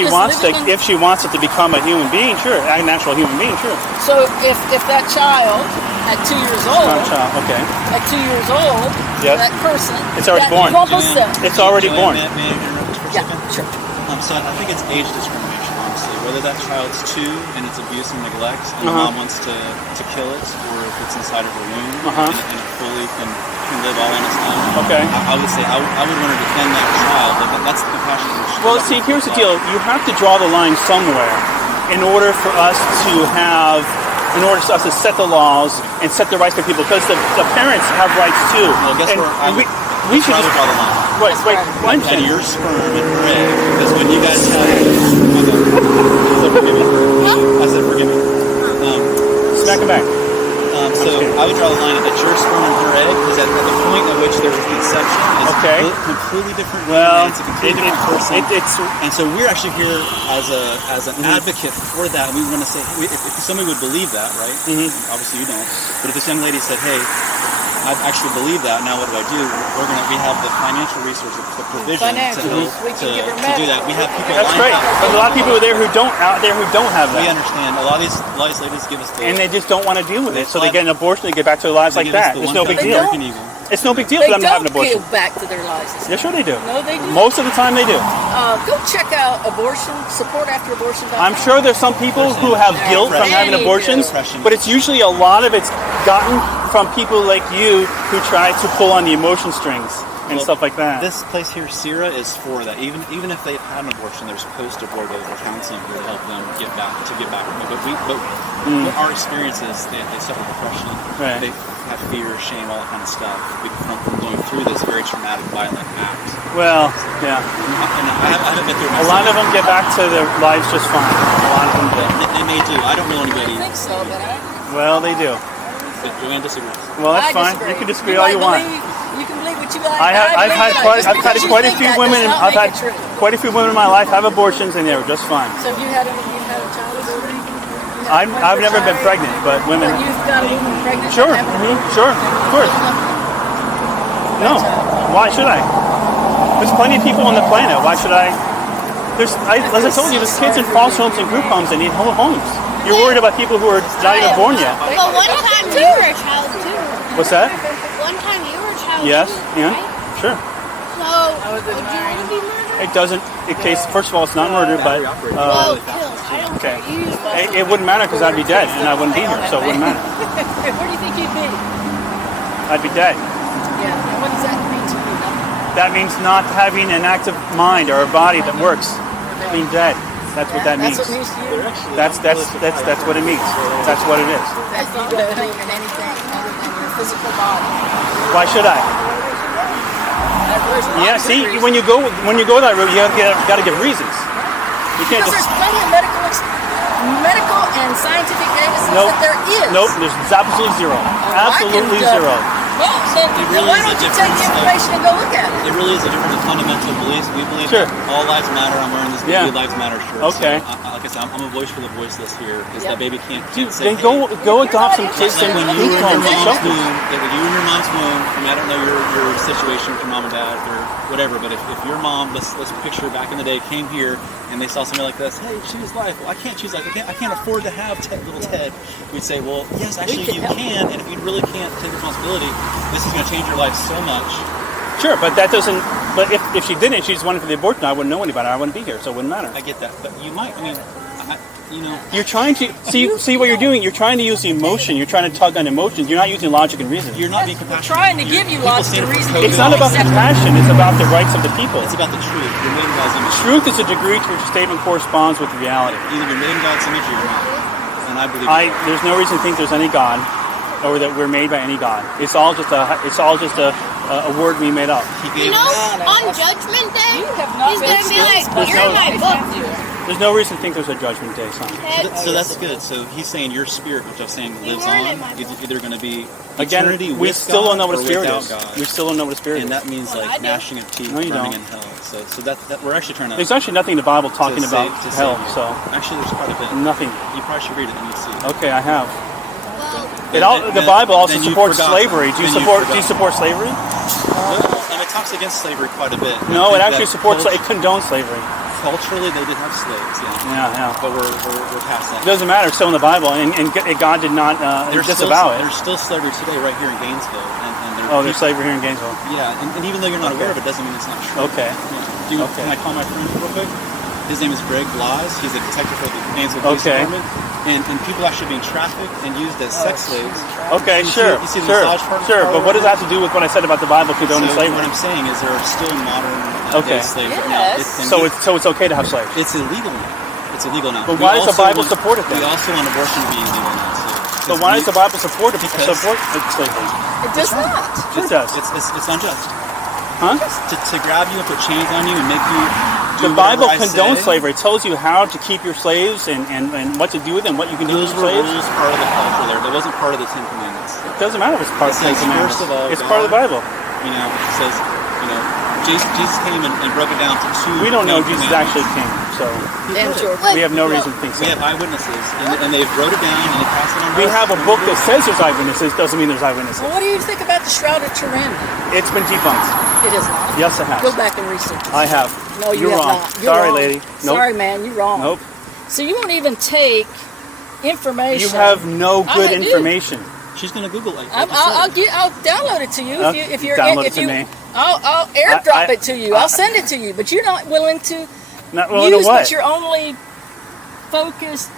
she wants it to become a human being, sure, a natural human being, sure. So if that child at 2 years Not a old, child. Okay. at 2 years old, Yes. that person, It's already that born. chromosome- It's already born. May I interrupt for a Yeah, second? sure. So I think it's age discrimination, honestly. Whether that child's 2 and it's abuse and neglect, and the Uh-huh. mom wants to kill it, or if it's inside of her womb Uh-huh. and it fully can live all on its own. Okay. I would say I would want to defend that child. That's the compassion. Well, see, here's the deal. You have to draw the line somewhere in order for us to set the laws and set the rights for people, because the parents have rights too. Well, guess and where we should I would just draw the line. wait. I And understand. your sperm and her egg, because when you guys have, I said forgive me. Smack him back. So I would draw the line at your sperm and her egg, because at the point at which there's conception, it's Okay. completely different. Well, it's a completely different person. it's And so we're actually here as an advocate for that. And we want to say, if somebody would believe that, right? Obviously you don't. But if this young lady said, hey, I actually believe that. Now what do? We have the financial resources, the provision to do that. We have people. That's great. There's a lot of people there who don't have that. We understand. A lot of these ladies give us and they just don't want to deal with it. So they get an abortion. They get back to their lives like that. It's no big deal. It's no big deal for them to have an abortion. They don't go back to their lives. Yeah, sure they do. No, they do. Most of the time they do. Go check out abortion, support after abortion. I'm sure there's some people who have guilt from having abortions, but it's usually a lot of it's gotten from people like you who try to pull on the emotion strings and stuff like that. This place here, Sierra, is for that. Even if they've had an abortion, there's post-abortive counseling to help them get back. But our experience is they suffer depression. Right. They have fear, shame, all that kind of stuff from going through this very traumatic, violent act. Well, yeah. And I haven't been through it myself. A lot of them get back to their lives just fine. A lot of them do. They may do. I don't know anybody. I think so, but well, they do. Joanne disagrees. Well, that's fine. You can disagree all you want. You can believe what you like. I've had quite a few women. I've had quite a few women in my life have abortions, and they were just fine. So have you had a child already? I've never been pregnant, but women. You've got a woman pregnant. Sure, sure, of course. No, why should I? There's plenty of people on the planet. Why should I? As I told you, there's kids in foster homes and group homes that need whole homes. You're worried about people who are not even born yet. But one time you were a child too. What's that? One time you were a child yes, too. yeah, Right? sure. So, would you want to be murdered? It doesn't. In case, first of all, it's not murder, but Well, killed. I don't okay. care. It wouldn't matter because I'd be dead and I wouldn't be here, so it wouldn't matter. Where do you think you'd be? I'd be dead. Yeah. And what does that mean to you? That means not having an active mind or a body that works. Being dead. That's what that means. That's what it means to you? That's what it means. That's what it is. That you don't believe in anything other than your physical body. Why should I? Yeah, see, when you go that route, you got to give reasons. You can't because just. There's plenty of medical and scientific evidence that there is. Nope, there's absolutely zero. Absolutely zero. Well, then why don't you take the information and go look at it? It really is a different fundamental belief. We believe that all lives matter. I'm wearing this Baby Lives Matter shirt. Okay. So, like I said, I'm a voice for the voiceless here because that baby can't say. Then go adopt some kids and when you were in your mom's womb. When you were in your mom's womb. I mean, I don't know your situation with your mom and dad or whatever, but if your mom, let's picture back in the day, came here and they saw somebody like this. Hey, choose life. Well, I can't choose life. I can't afford to have little Ted. We'd say, well, yes, actually you can, and if you really can't take responsibility, this is going to change your life so much. Sure, but that doesn't. But if she didn't, she just wanted for the abortion. I wouldn't know anybody. I wouldn't be here, so it wouldn't matter. I get that, but you might. I mean, You're trying to see what you're doing. You're trying to use the emotion. You're trying to tug on emotions. You're not using logic and reason. You're not being compassionate. We're trying to give you logic and reason. It's not about compassion. It's about the rights of the people. It's about the truth. You're made in God's image. Truth is a degree to which a statement corresponds with reality. Either you're made in God's image or you're not. And I believe. There's no reason to think there's any God, or that we're made by any God. It's all just a word we made up. You know, on Judgment Day, he's going to be like, you're in my book. There's no reason to think there's a Judgment Day, son. So that's good. So he's saying your spirit, which I'm saying lives on, is either going to be again. We still don't know what a spirit is. God. We still don't know what a spirit is. And that means like gnashing of teeth, burning in hell. So that we're actually trying to. There's actually nothing in the Bible talking about hell. So actually, there's quite a bit. Nothing. You probably should read it and you see. Okay, I have. The Bible also supports slavery. Do you support slavery? And it talks against slavery quite a bit. No, it actually supports. It condones slavery. Culturally, they did have slaves. Yeah. But we're past that. It doesn't matter. It's still in the Bible, and God did not disavow it. There's still slavery today, right here in Gainesville. There's slavery here in Gainesville. Yeah, and even though you're not aware of it, doesn't mean it's not true. Okay. Yeah. Can I call my friend real quick? His name is Greg Blas. He's a detective for the Gainesville Police Department. And people actually being trafficked and used as sex slaves. Okay, sure. But what does that have to do with what I said about the Bible condoning slavery? What I'm saying is there are still modern day slaves right now. So it's okay to have slaves? It's illegal now. It's illegal now. But why does the Bible support it then? We also want abortion to be illegal now. But why does the Bible support slavery? It does not. It does. It's unjust. Huh? To grab you and put chains on you and make you do the Bible whatever I condones say. slavery. It tells you how to keep your slaves and what to do with them, what you can do with Those slaves. rules part of the culture there. That wasn't part of the Ten Commandments. It doesn't matter if it's part of the Ten Commandments. First of all, it's part of the Bible. It says, Jesus came and broke it down to two. We don't know main Jesus commandments. actually came, so Damn sure. we have no reason to think so. We have eyewitnesses, and they wrote it down and they passed it on. We have a book that says there's eyewitnesses, doesn't mean there's eyewitnesses. Well, what do you think about the Shroud of Turin? It's been debunked. It is not. Yes, it has. Go back and research it. I have. No, you You're have wrong. not. You're Sorry, wrong. lady. Nope. Sorry, man. You're wrong. Nope. So you won't even take information. You have no good I do. information. She's going to Google it. I'll download it to you if you're Download if it to you. me. I'll airdrop it to you. I'll send it to you. But you're not willing to Not willing use to what? what you're only focused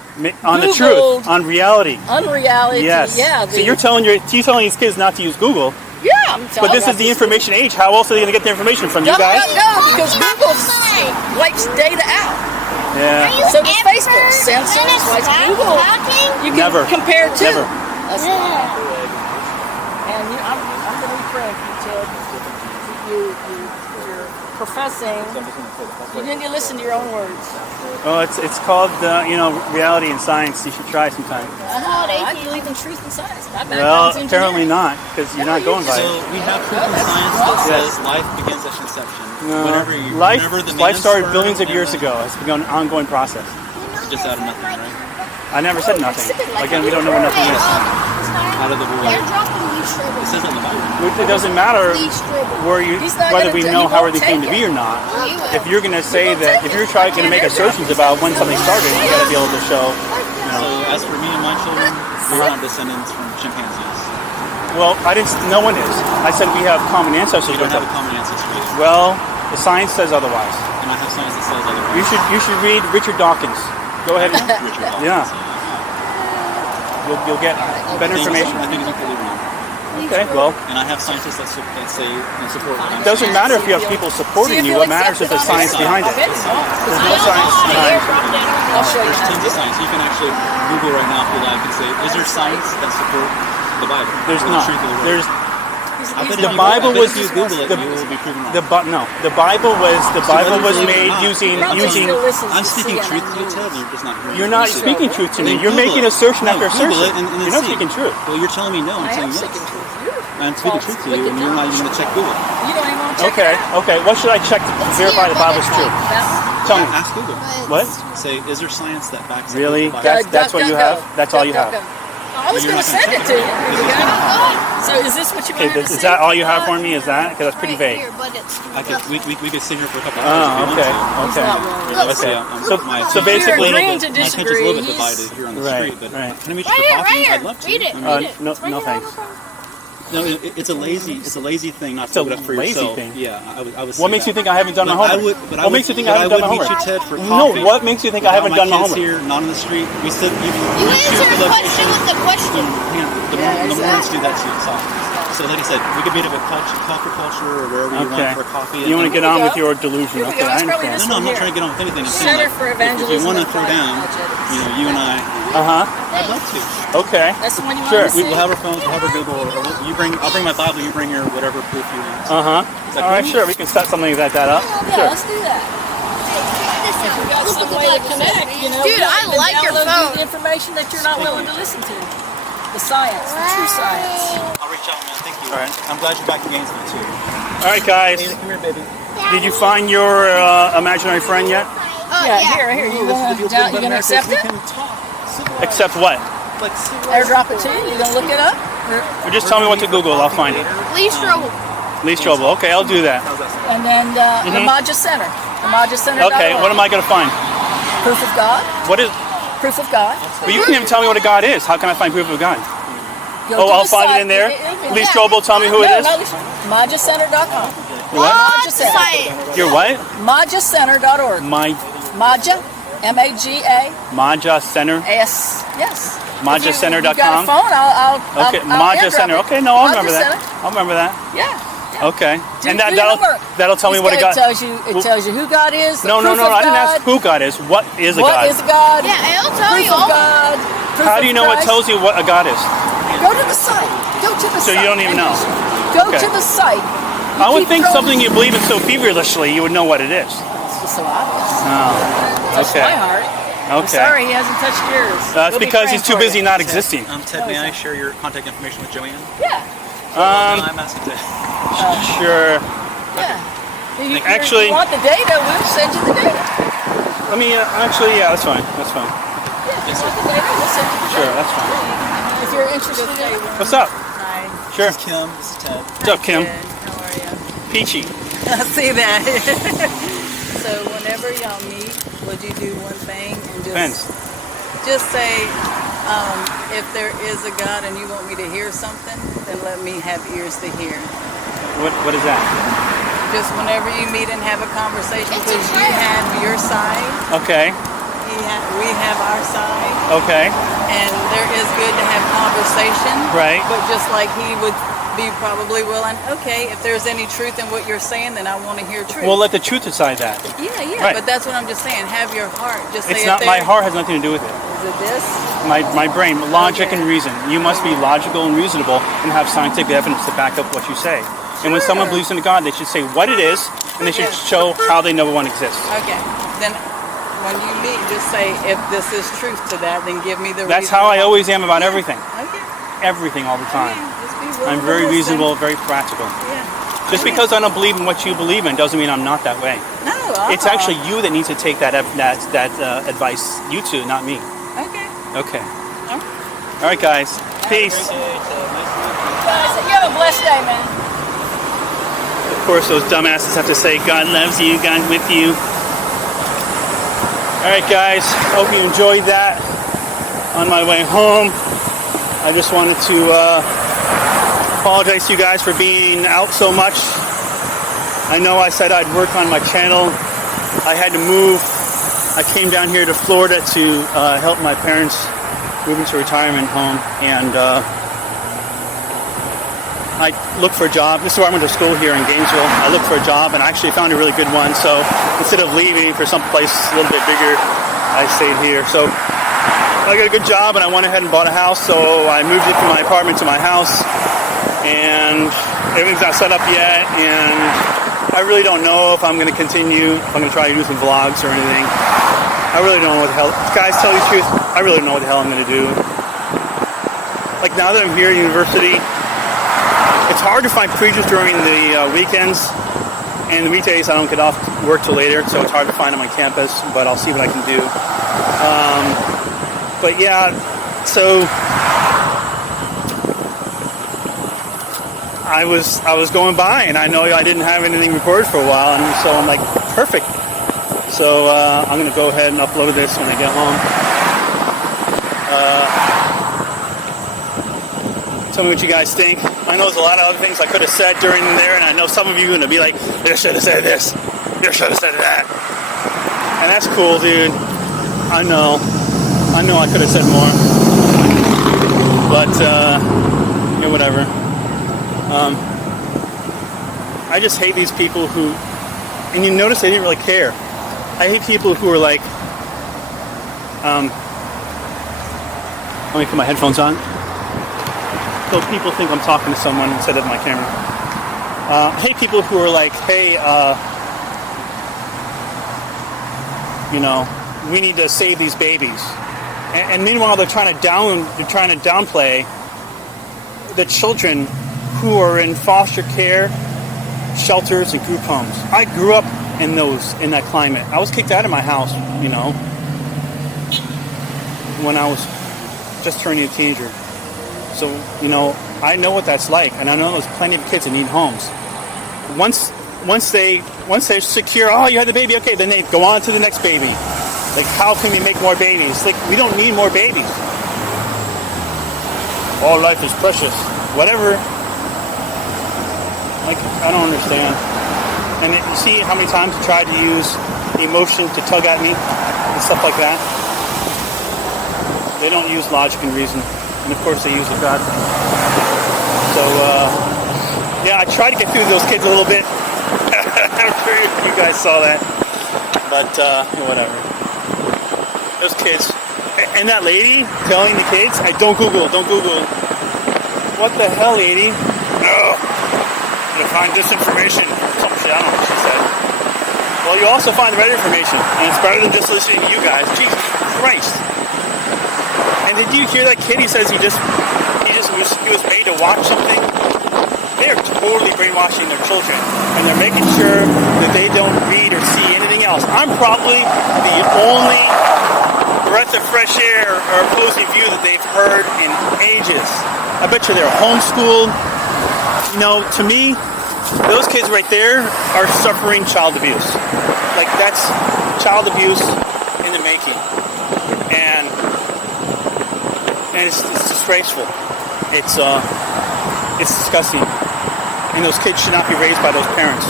On the Googled. truth, on reality. on reality. Yes. Yeah. So you're telling these kids not to use Google, yeah. I'm telling but this you, is the information age. How else are they going to get the information from you No, guys? no, because Google wipes data out. Yeah. So does Facebook. Censors, wipes Google. You can Never. compare too. Never. That's and I'm going to be praying for you, Ted. You're professing. You need to listen to your own words. Well, it's called reality and science. You should try sometime. I believe in truth and science. My Well, background's apparently engineering. not, because you're not going by So it. we have proof in science that says life begins at conception. No. Whenever the Life started sperm billions of and years the- ago. It's begun an ongoing process. Just out of nothing, right? I never said nothing. Again, we don't know what nothing is. Out of the void. It says it in the Bible. It doesn't matter whether we know how everything came to be or not. If you're going to say that, if you're going to make assertions about when something started, you got to be able to show. So as for me and my children, we're not descendants from chimpanzees. Well, no one is. I said we have common ancestors. You don't with have a them. common ancestry. Well, the science says otherwise. And I have science that says otherwise. You should read Richard Dawkins. Go ahead. Richard Dawkins. Yeah. You'll get better information. I think it's completely wrong. Okay, well, And I have scientists that say and support what I'm it doesn't matter if you have people supporting you. What matters is the science behind it. There's no science behind it. I'll show you. There's tons of science. You can actually Google right now if you like and say, is there science that support the Bible? There's Or the not. truth of the word? There's I bet the if you- Bible I bet was if you Google it, the- you will be proven wrong. the Bible was made using. I'm speaking truth to you, Ted. You're just not hearing. You're not it. speaking truth to me. Then You're Google making it. assertion No, after Google assertion. it and then You're not see. speaking truth. Well, you're telling me no. I'm I saying am yes. speaking truth. I'm speaking truth to you, and you're not even going to check Google. You don't even want to check it out. Okay. What should I check to verify the Bible's true? Tell me. Ask Google. What? Say, is there science that backs up Really? the Bible? That's what you have? That's all you have? I was going to send it to you. So is this what you wanted to Is see? that all you have for me? Is that? Because that's pretty vague. We could sit here for a couple hours. Oh, if we okay. want to. Okay. Look, So- so If basically- you're agreeing to My attention's a disagree, little bit divided here on the Right, street, but right. can I meet you for coffee? I'd love to. Read it. I mean, No thanks. no, it's a lazy thing not It's to a look it up for lazy yourself. thing. Yeah, I was. What makes you think I haven't done my homework? What makes you think I haven't done my homework? Meet you, Ted, for No, coffee. what makes you think I haven't done my homework? Here, not on the street. We said you answer the question with the question. The Mormons do that too. So, like I said, we could meet up at coffee culture or wherever you Okay. want for coffee. You want to get on with your delusion? Here we Okay, go. I It's probably understand. No, I'm not trying to get on with anything. I'm saying, Center like, for if Evangelism. you want to and throw down, Apologetics. you and I, Uh-huh. I'd love to. Okay. That's the one you Sure. want to We see? will have our phones, we'll have our Google, or I'll bring my Bible, you bring your whatever proof you want. Uh-huh. All right, sure. We can set something like that up. Yeah, Sure. let's do that. If we got some way to connect, you know. Dude, I and like your download phone. The information that you're not willing to listen to. The science, the true science. I'll reach out, man. Thank you. All right. I'm glad you're back in Gainesville, too. All right, guys. Hey, come here, baby. Did you find your imaginary friend yet? Yeah, here. You gonna accept it? Except what? Airdrop it to you? You gonna look it up? Or just tell me what to Google. I'll find it. Least trouble. Least trouble. Okay, I'll do that. And then the Maja Center. The Maja Center. Okay, what am I going to find? Proof of God. What is? Proof of God. But you can't even tell me what a God is. How can I find proof of God? Go Oh, to I'll the find site. it in there. It'll be Least there. trouble. Tell me who it is. MajaCenter.com. What? Maja Center. Science. Your what? MajaCenter.org. Maja, M-A-G-A. Maja Center. S. Yes. MajaCenter.com. If you got a phone, I'll Okay, I'll Maja airdrop Center. it. Okay, no, I'll Maja remember that. Center. I'll remember that. Yeah. Okay. And Do your homework. that'll tell me what a God. It tells you who God is. the No, proof of I didn't ask God. who God is. What is a What God? is God? Yeah, it'll tell Proof you of all. God. Proof How of do you know what Christ. tells you what a God is? Go to the site. Go to the So site. you don't even know. Go Okay. to the site. I would keep think throwing- something you believe in so feverishly, you would know what it is. It's just so obvious. Oh, Touched okay. my heart. I'm Okay. sorry he hasn't touched yours. That's We'll be because praying he's too for busy you. not existing. Ted, may I share your contact information with Joanne? Yeah. I'm asking Ted. Sure. Yeah. Actually, if you want the data, we'll send you the data. let me, actually, yeah, that's fine. That's fine. Yeah, if you want the data, we'll send you the Sure, data. that's fine. If you're interested in it. What's up? Hi. Sure. This is Kim. This is Ted. What's up, Kim? Good. How are you? Peachy. I see that. So whenever y'all meet, would you do one thing and Depends. just say, if there is a God and you want me to hear something, then let me have ears to hear. What is that? Just whenever you meet and have a conversation, because you have your side, Okay. we have our side, Okay. and there is good to have conversation. Right. But just like he would be probably willing, okay, if there's any truth in what you're saying, then I want to hear truth. We'll let the truth decide that. Yeah, Right. but that's what I'm just saying. Have your heart. Just say It's if not, there- my heart has nothing to do with it. Is it this? My brain, logic Okay. and reason. You must be logical and reasonable and have scientific evidence to back up what you say. And when someone Sure. believes in God, they should say what it is, and they should show how they know one exists. Okay. Then when you meet, just say if this is truth to that, then give me the That's reason how I why. always am about everything. Okay. Everything all the time. Yeah, just be willing I'm to very listen. reasonable, very practical. Yeah. Just because I don't believe in what you believe in doesn't mean I'm not that way. No. It's actually you that needs to take that advice. You two, not me. Okay. Okay. Oh. All right, guys. Peace. Guys, you have a blessed day, man. Of course, those dumbasses have to say, God loves you, God's with you. All right, guys. Hope you enjoyed that. On my way home, I just wanted to apologize to you guys for being out so much. I know I said I'd work on my channel. I had to move. I came down here to Florida to help my parents move into a retirement home, and I looked for a job. This is where I went to school here in Gainesville. I looked for a job and I actually found a really good one. So instead of leaving for some place a little bit bigger, I stayed here. So I got a good job and I went ahead and bought a house. So I moved it from my apartment to my house, and everything's not set up yet. And I really don't know if I'm going to continue, if I'm going to try to do some vlogs or anything. I really don't know what the hell. Guys, tell you the truth, I really don't know what the hell I'm going to do. Like now that I'm here at university, it's hard to find preachers during the weekends, and the weekdays I don't get off work till later, so it's hard to find them on campus, but I'll see what I can do. But yeah, so I was going by, and I know I didn't have anything recorded for a while, and so I'm like, perfect. So I'm going to go ahead and upload this when I get home. Tell me what you guys think. I know there's a lot of other things I could have said during there, and I know some of you are going to be like, you should have said this, you should have said that. And that's cool, dude. I know I could have said more. But, yeah, whatever. I just hate these people who, and you notice they didn't really care. I hate people who are like, let me put my headphones on. So people think I'm talking to someone instead of my camera. I hate people who are like, hey, you know, we need to save these babies. And meanwhile, they're trying to downplay the children who are in foster care, shelters, and group homes. I grew up in that climate. I was kicked out of my house, you know, when I was just turning a teenager. So, you know, I know what that's like, and I know there's plenty of kids that need homes. Once they're secure, oh, you had the baby, okay, then they go on to the next baby. Like, how can we make more babies? Like, we don't need more babies. All life is precious. Whatever. Like, I don't understand. And you see how many times I tried to use emotion to tug at me and stuff like that? They don't use logic and reason. And of course they use the God. So, yeah, I tried to get through those kids a little bit. I'm sure you guys saw that. But, whatever. Those kids. And that lady telling the kids, hey, don't Google. What the hell, lady? No. I'm going to find disinformation. Some shit, I don't know what she said. Well, you also find the right information. And it's better than just listening to you guys. Jesus Christ. And did you hear that kid? He says he was made to watch something. They are totally brainwashing their children, and they're making sure that I'm probably the only breath of fresh air or opposing view that they've heard in ages. I bet you they're homeschooled. You know, to me, those kids right there are suffering child abuse. Like, that's child abuse in the making. And it's disgraceful. It's disgusting. And those kids should not be raised by those parents.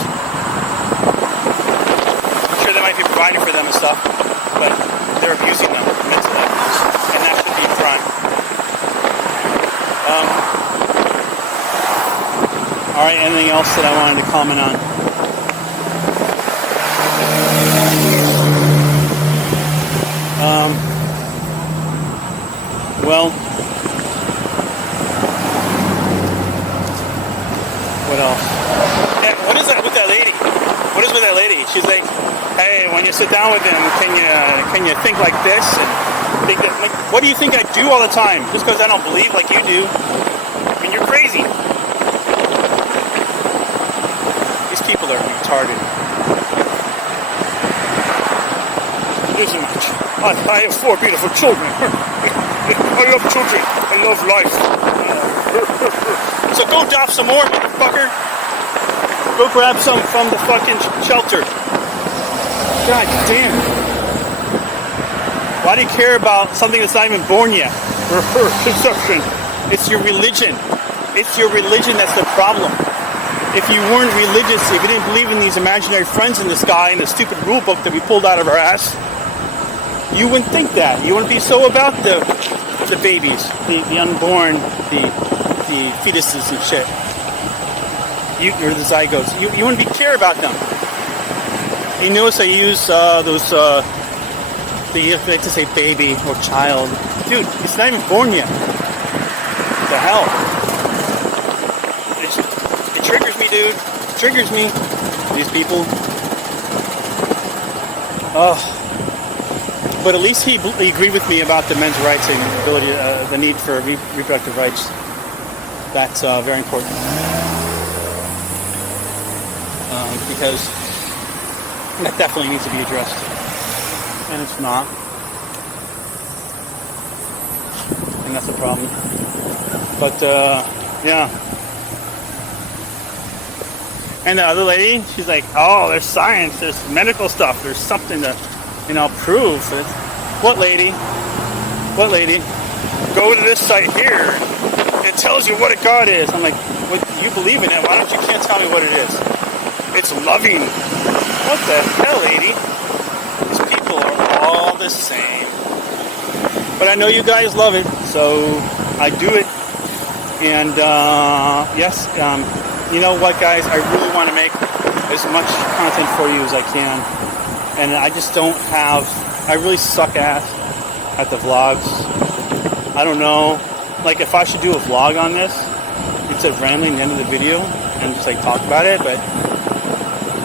I'm sure they might be providing for them and stuff, but they're abusing them mentally. And that should be a crime. Alright, anything else that I wanted to comment on? Well, what else? Yeah, what is that with that lady? What is with that lady? She's like, hey, when you sit down with him, can you think like this? And think that, like, what do you think I do all the time? Just because I don't believe like you do? I mean, you're crazy. These people are retarded. Isn't much. I have 4 beautiful children. I love children. I love life. So go adopt some more, motherfucker. Go grab some from the fucking shelter. God damn. Why do you care about something that's not even born yet? Conception. It's your religion. It's your religion that's the problem. If you weren't religious, if you didn't believe in these imaginary friends in the sky and the stupid rule book that we pulled out of our ass, you wouldn't think that. You wouldn't be so about the babies, the unborn, the fetuses and shit. Or the zygotes. You wouldn't care about them. You notice I use those, you like to say baby or child. Dude, it's not even born yet. What the hell? It triggers me, dude. It triggers me. These people. Oh. But at least he agreed with me about the men's rights and ability, the need for reproductive rights. That's very important. Because that definitely needs to be addressed. And it's not. And that's the problem. But, yeah. And the other lady, she's like, oh, there's science, there's medical stuff, there's something to, prove. What lady? What lady? Go to this site here. It tells you what a God is. I'm like, well, you believe in it. Why don't you can't tell me what it is? It's loving. What the hell, lady? These people are all the same. But I know you guys love it, so I do it. And, yes, you know what, guys? I really want to make as much content for you as I can. And I just don't have... I really suck at the vlogs. I don't know. Like, if I should do a vlog on this, instead of rambling at the end of the video and just, like, talk about it, but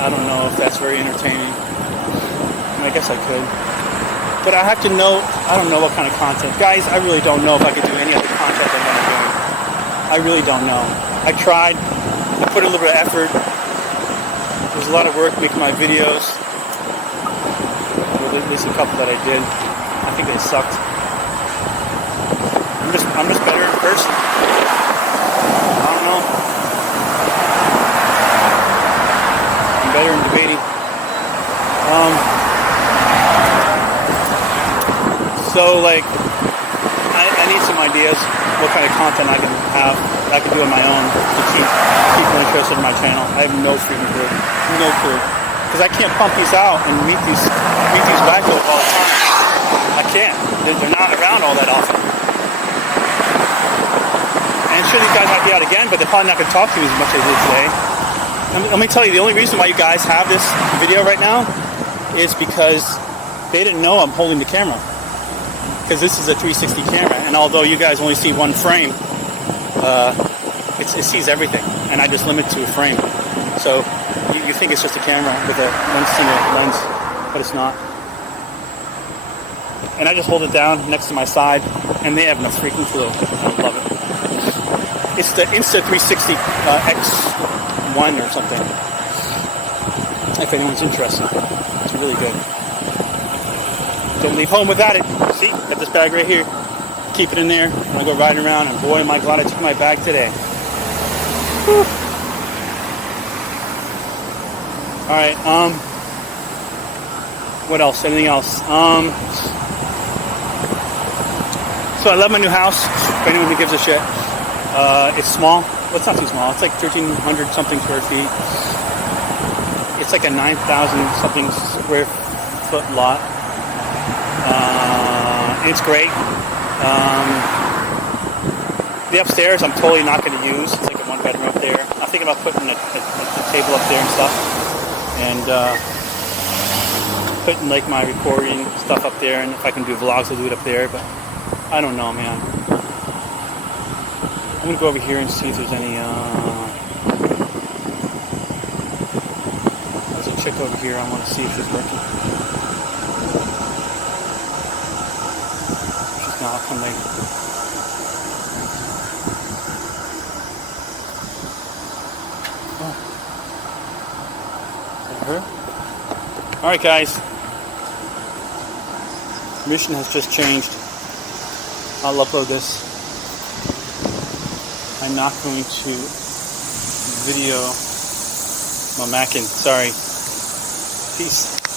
I don't know if that's very entertaining. I guess I could. But I have to know... I don't know what kind of content. Guys, I really don't know if I could do any other content than what I'm doing. I really don't know. I tried. I put a little bit of effort. There's a lot of work making my videos. At least a couple that I did. I think they sucked. I'm just better in person. I don't know. I'm better in debating. So like, I need some ideas what kind of content I can have, I can do on my own to keep people interested in my channel. I have no freaking clue. No clue. Because I can't pump these out and meet these back all the time. I can't. They're not around all that often. And sure, these guys might be out again, but they're probably not going to talk to you as much as they did today. Let me tell you, the only reason why you guys have this video right now is because they didn't know I'm holding the camera. Because this is a 360 camera, and although you guys only see one frame, it sees everything, and I just limit to a frame. So you think it's just a camera with one single lens, but it's not. And I just hold it down next to my side, and they have no freaking clue. I love it. It's the Insta360 X1 or something, if anyone's interested. It's really good. Don't leave home without it. See, got this bag right here. Keep it in there. I'm gonna go riding around, and boy, am I glad I took my bag today. Whew. All right. What else? Anything else? So I love my new house. If anyone who gives a shit, it's small. Well, it's not too small. It's like 1,300 something square feet. It's like a 9,000 something square foot lot. It's great. The upstairs I'm totally not going to use. It's like a 1 bedroom up there. I'm thinking about putting a table up there and stuff, and putting like my recording stuff up there. And if I can do vlogs, I'll do it up there. But I don't know, man. I'm gonna go over here and see if there's any. There's a chick over here. I want to see if she's working. She's not. I'll come later. Oh. Is that her? All right, guys. Mission has just changed. I'll upload this. I'm not going to video my macking. Sorry. Peace.